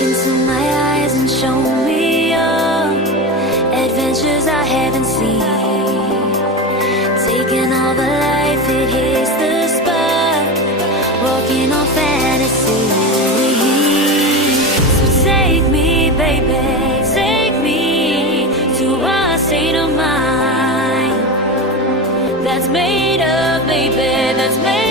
into my eyes and show me your adventures I haven't seen. Taking all the life, it hits the spot. Walking on fantasy. So take me, baby, take me to a state of mind that's made up, baby, that's made